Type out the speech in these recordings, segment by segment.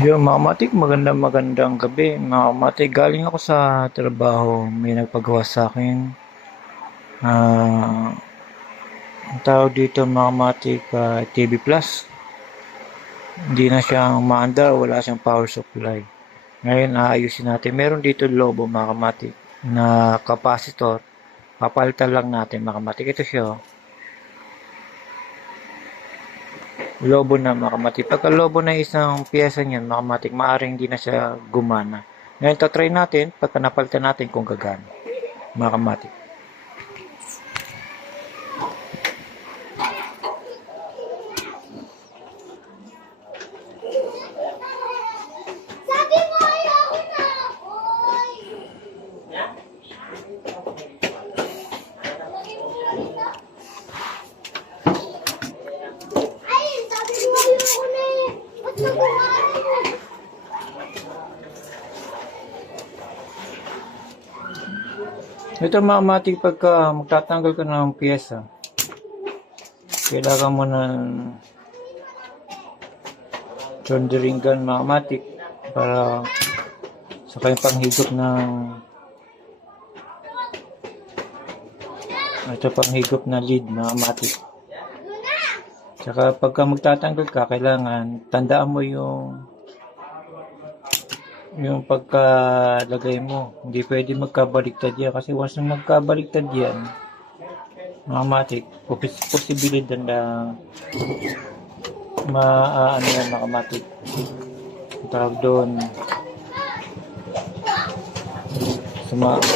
Yung mga matik, magandang gabi. Mga matik, galing ako sa trabaho. May nagpagawa sa akin. Ah, ang tawag dito mga matik, TV Plus. Hindi na siyang maandar, wala siyang power supply. Ngayon, aayusin natin. Meron dito lobo mga matik na capacitor. Papalitan lang natin mga matik. Ito siya. Lobo na mga matik. Pagka lobo na isang piyesa niyan mga matik, maaaring hindi na siya gumana. Ngayon, tatry natin. Pagka napalitan natin kung gagana. Mga matik. Ito mga matik, pagka magtatanggal ka ng piyesa, kailangan mo ng soldering gun mga matik para sa kayong panghigop ng panghigop na lead mga matik. Tsaka pagka magtatanggal ka, kailangan tandaan mo yung pagkalagay mo. Hindi pwede magkabaliktad yan kasi once na magkabaliktad yan mga matik, posibilidad na ano yan mga matik, tawag doon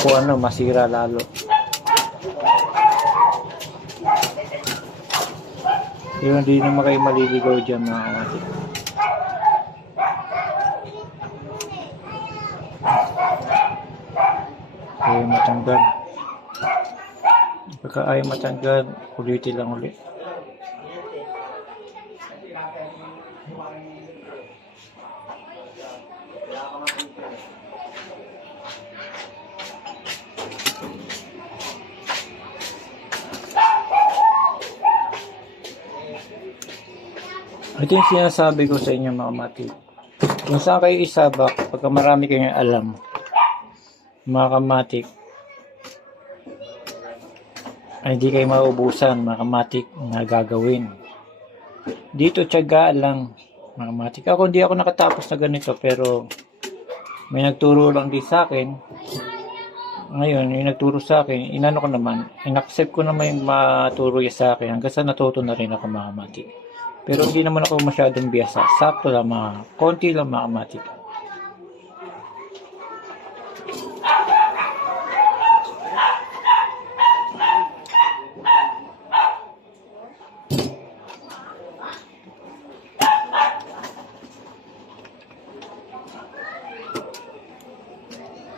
kung ano, masira lalo. Yung hindi naman kayo maliligaw dyan mga matik. Ayaw matanggal. Pagka ayaw matanggal, ulitin lang ulit. Ito yung sinasabi ko sa inyo mga matik. Kung saan kayo isabak, pagka marami kayong alam, mga kamatik, ay hindi kayo maubusan mga kamatik na gagawin. Dito tiyaga lang mga kamatik. Hindi ako nakatapos na ganito pero may nagturo lang din sa akin. Ngayon, yung nagturo sa akin, inano ko naman, inaccept ko naman yung maturo niya sa akin hanggang sa natuto na rin ako mga kamatik. Pero hindi naman ako masyadong biyasa. Sakto lang konti lang mga kamatik.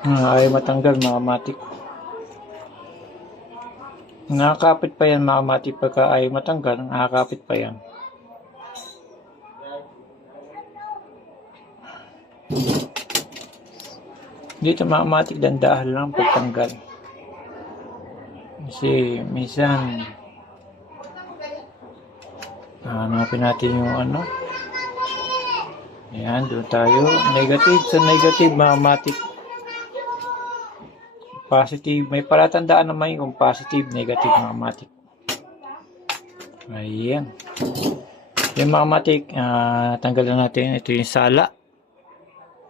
Ayaw matanggal mga matik. Nakakapit pa yan mga matik. Pagka ayaw matanggal, nakakapit pa yan. Dito mga matik, dandahan lang pagtanggal. Kasi minsan hanapin natin yung ano. Ayan, doon tayo. Negative sa negative mga matik. Positive, may palatandaan naman yung positive, negative mga matik. Ayan. Yung mga matik, tanggalan natin. Ito yung sala.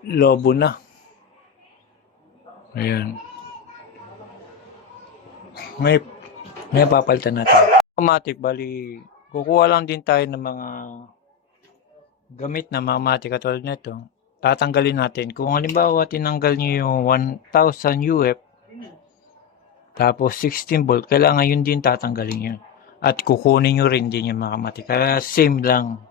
Lobo na. Ayan. May papalitan natin. Mga matik, bali, kukuha lang din tayo ng mga gamit na mga matik katulad nito. Tatanggalin natin. Kung halimbawa tinanggal nyo yung 1000 UF, tapos 16 volt, kailangan yun din tatanggalin yun. At kukunin nyo rin din yung mga matik. Kaya same lang.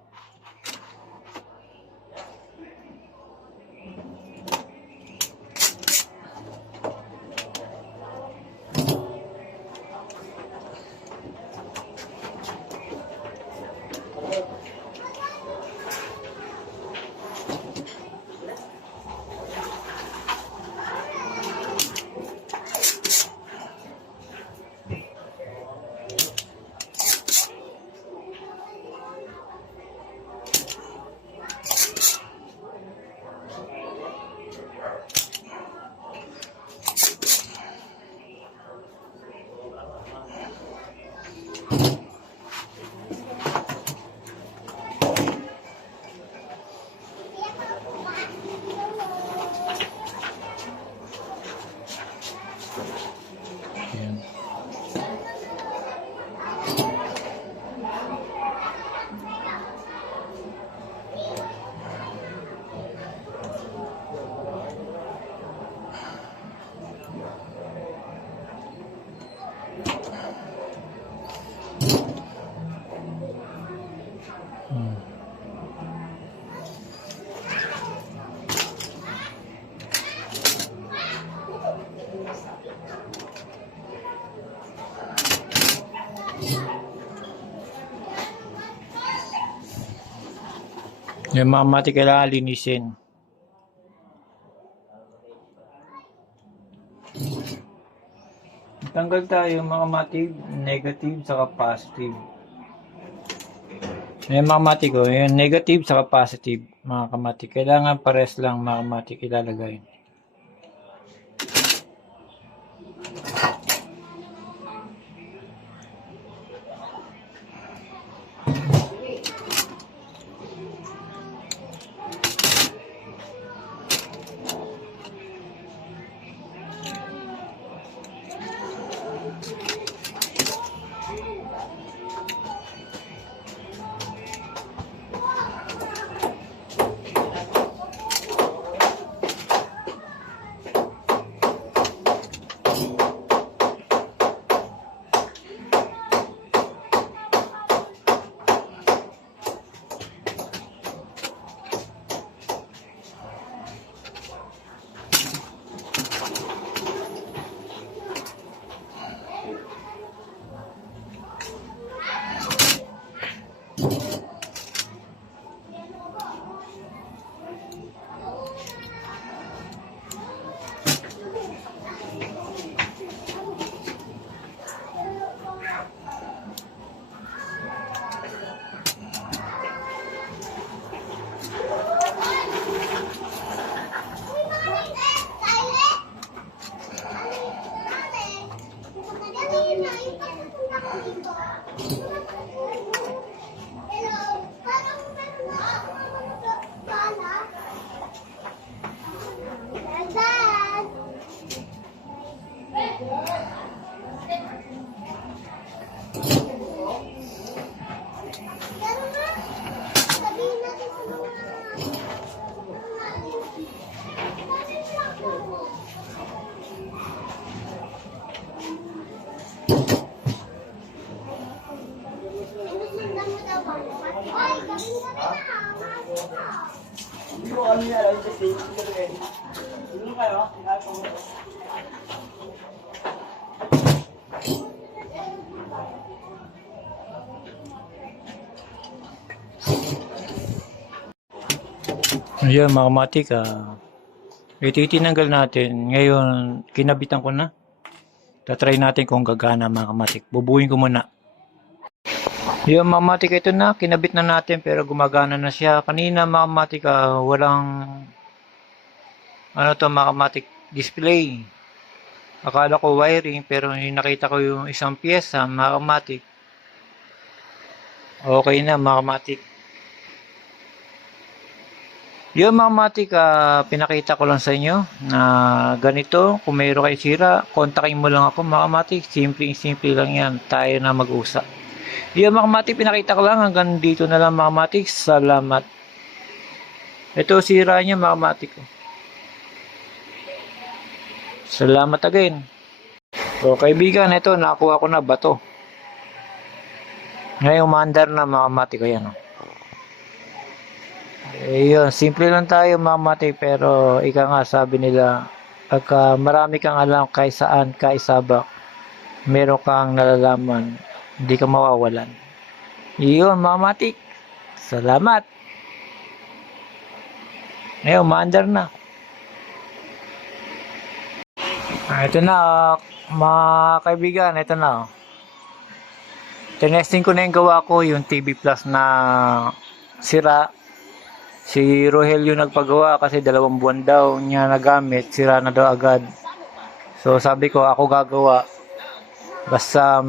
Yung mga matik kailangan linisin. Tanggal tayo mga matik, negative saka positive. Yung mga matik ko, yung negative saka positive mga kamatik. Kailangan pares lang mga kamatik ilalagay. Ayan mga kamatik, ititinanggal natin. Ngayon, kinabitan ko na. Tatry natin kung gagana mga kamatik. Bubuhin ko muna. Yung mga kamatik, ito na. Kinabit na natin pero gumagana na siya. Kanina mga kamatik, walang mga kamatik display. Akala ko wiring pero nakita ko yung isang pyesa mga kamatik. Okay na mga kamatik. Yung mga matik, pinakita ko lang sa inyo na ganito, kung mayroon kayo sira, kontakin mo lang ako mga matik, simple lang yan, tayo na mag-usap. Yung mga matik, pinakita ko lang, hanggang dito na lang mga matik, salamat. Ito sira niya mga matik. Salamat again. So kaibigan, ito, nakuha ko na bato. Ngayon, umandar na mga matik ko yan. Yun, simple lang tayo mamati pero ika nga sabi nila pagka marami kang alam kay saan, kay sabak, meron kang nalalaman, hindi ka mawawalan. Yun, mamatik. Salamat. Ngayon, maandar na. Ito na, mga kaibigan, ito na. Tinesting ko na yung gawa ko, yung TV Plus na sira. Si Rogelio nagpagawa kasi 2 buwan daw niya nagamit, sira na daw agad. So sabi ko ako gagawa. Basta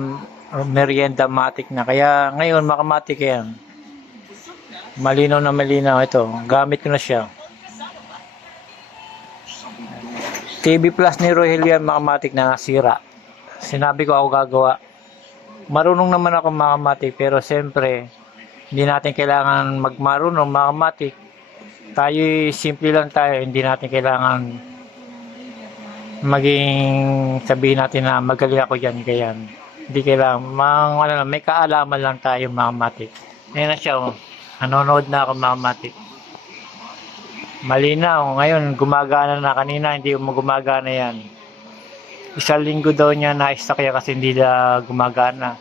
merienda matic na. Kaya ngayon makamatic yan. Malinaw na malinaw ito. Gamit ko na siya. TV Plus ni Rogelio makamatic na sira. Sinabi ko ako gagawa. Marunong naman ako makamatic pero siyempre hindi natin kailangan magmarunong makamatic. Tayo simple lang tayo, hindi natin kailangan maging sabihin natin na magaling ako dyan, ganyan. Hindi kailangan, may kaalaman lang tayo mga matik. Ayan na siya, nanonood na ako mga matik. Malinaw, ngayon gumagana na, kanina hindi gumagana yan. 1 linggo daw niya na-stuck kasi hindi na gumagana.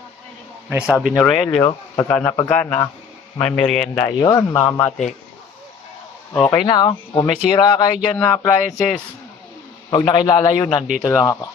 May sabi ni Rogelio, pagka napagana, may merienda. Yun mga matik. Okay na oh. Kung may sira kayo dyan na appliances, huwag na kayo lalayo, nandito lang ako.